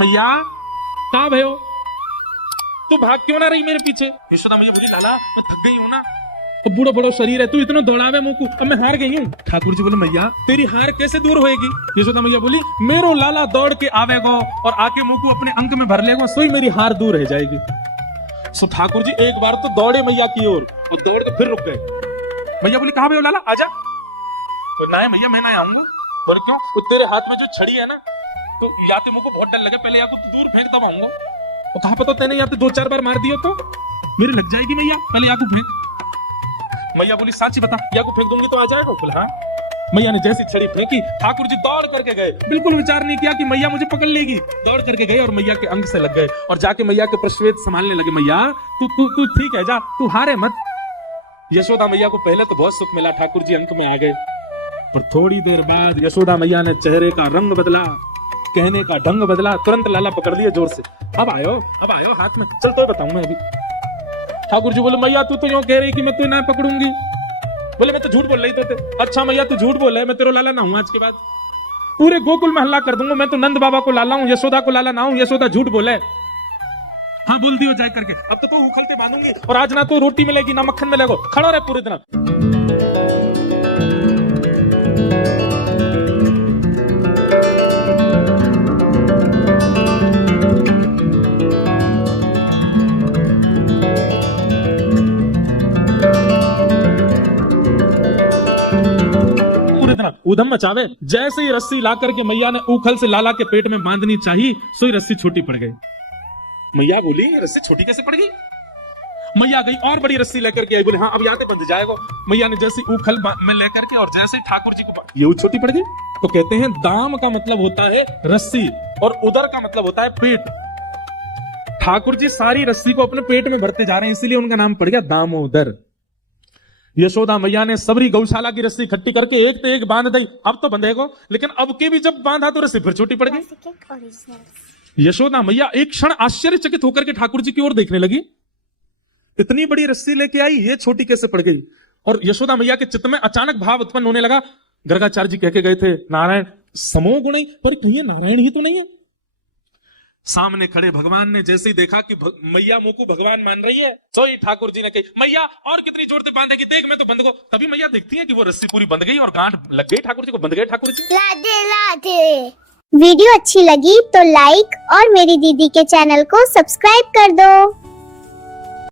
मैया कहाँ भयो, तू भाग क्यों ना रही मेरे पीछे। यशोदा मैया बोली लाला मैं थक गई हूँ ना, अब बूढ़ा बड़ा शरीर है, तू इतना दौड़ावे मुझको, अब मैं हार गई हूँ। ठाकुर जी बोले मैया तेरी हार कैसे दूर होएगी। यशोदा मैया बोली मेरो लाला दौड़ के आवेगो और आके मुझको अपने अंक में भर लेगो, सोई मेरी हार दूर रह जाएगी। सो ठाकुर जी एक बार तो दौड़े मैया की ओर और दौड़ के फिर रुक गए। मैया बोली कहाँ भयो लाला आजा। तो ना मैया मैं ना आऊंगा। बोले क्यों, वो तेरे हाथ में जो छड़ी है ना, तो या तो मुझको बहुत डर लगे, पहले या तो दूर फेंक दब आऊंगा, तो कहा पता तेने या तो 2-4 बार मार दियो तो मेरे लग जाएगी मैया, पहले या को फेंक। मैया बोली साची बता, या को फेंक दूंगी तो आ जाएगा। बोला हाँ। मैया ने जैसी छड़ी फेंकी ठाकुर जी दौड़ करके गए, बिल्कुल विचार नहीं किया कि मैया मुझे पकड़ लेगी, दौड़ करके गए और मैया के अंग से लग गए और जाके मैया के प्रश्वेत संभालने लगे। मैया तू ठीक है, जा तू हारे मत। यशोदा मैया को पहले तो बहुत सुख मिला, ठाकुर जी अंक में आ गए, पर थोड़ी देर बाद यशोदा मैया ने चेहरे का रंग बदला, कहने का ढंग बदला, तुरंत लाला पकड़ लिया जोर से, अब आयो हाथ में, चल तो बताऊं मैं अभी। ठाकुर जी बोले मैया तू तो यूं कह रही कि मैं तुझे ना पकड़ूंगी। बोले मैं तो झूठ बोल रही थी। अच्छा मैया तू झूठ बोल रहा है, मैं तेरा लाला ना हूं, आज के बाद पूरे गोकुल में हल्ला कर दूंगा, मैं तो नंद बाबा को लाला हूं, यशोदा को लाला ना हूं। यशोदा झूठ बोले, हाँ बोल दियो जाए करके, अब तो तू उखल के बांधूंगी और आज ना तो रोटी मिलेगी ना मक्खन मिलेगा, खड़ा रहे पूरे दिन। उधम मचावे। जैसे ही रस्सी ला करके मैया ने उखल से लाला के पेट में बांधनी चाहिए, सोई रस्सी छोटी पड़ गई। मैया बोली रस्सी छोटी कैसे पड़ गई। मैया गई और बड़ी रस्सी लेकर के आई, बोले हाँ अब यहाँ बंध जाएगा। मैया ने जैसे उखल में लेकर के और जैसे ठाकुर जी को ये छोटी पड़ गई। तो कहते हैं दाम का मतलब होता है रस्सी और उदर का मतलब होता है पेट। ठाकुर जी सारी रस्सी को अपने पेट में भरते जा रहे हैं, इसीलिए उनका नाम पड़ गया दामोदर। यशोदा मैया ने सबरी गौशाला की रस्सी इकट्ठी करके एक तो एक बांध दी, अब तो बंधेगा, लेकिन अब के भी जब बांधा तो रस्सी फिर छोटी पड़ गई। यशोदा मैया एक क्षण आश्चर्यचकित होकर के ठाकुर जी की ओर देखने लगी, इतनी बड़ी रस्सी लेके आई, ये छोटी कैसे पड़ गई। और यशोदा मैया के चित्त में अचानक भाव उत्पन्न होने लगा, गर्गाचार्य जी कह के गए थे नारायण समो गुण, पर कहीं नारायण ही तो नहीं है। सामने खड़े भगवान ने जैसे ही देखा कि मैया मुंह को भगवान मान रही है, तो ही ठाकुर जी ने कही मैया और कितनी जोर से बांधेगी, देख मैं तो बंध गो। तभी मैया देखती है कि वो रस्सी पूरी बंध गई और गांठ लग गई ठाकुर जी को, बंध गए ठाकुर जी। राधे राधे। वीडियो अच्छी लगी तो लाइक और मेरी दीदी के चैनल को सब्सक्राइब कर दो।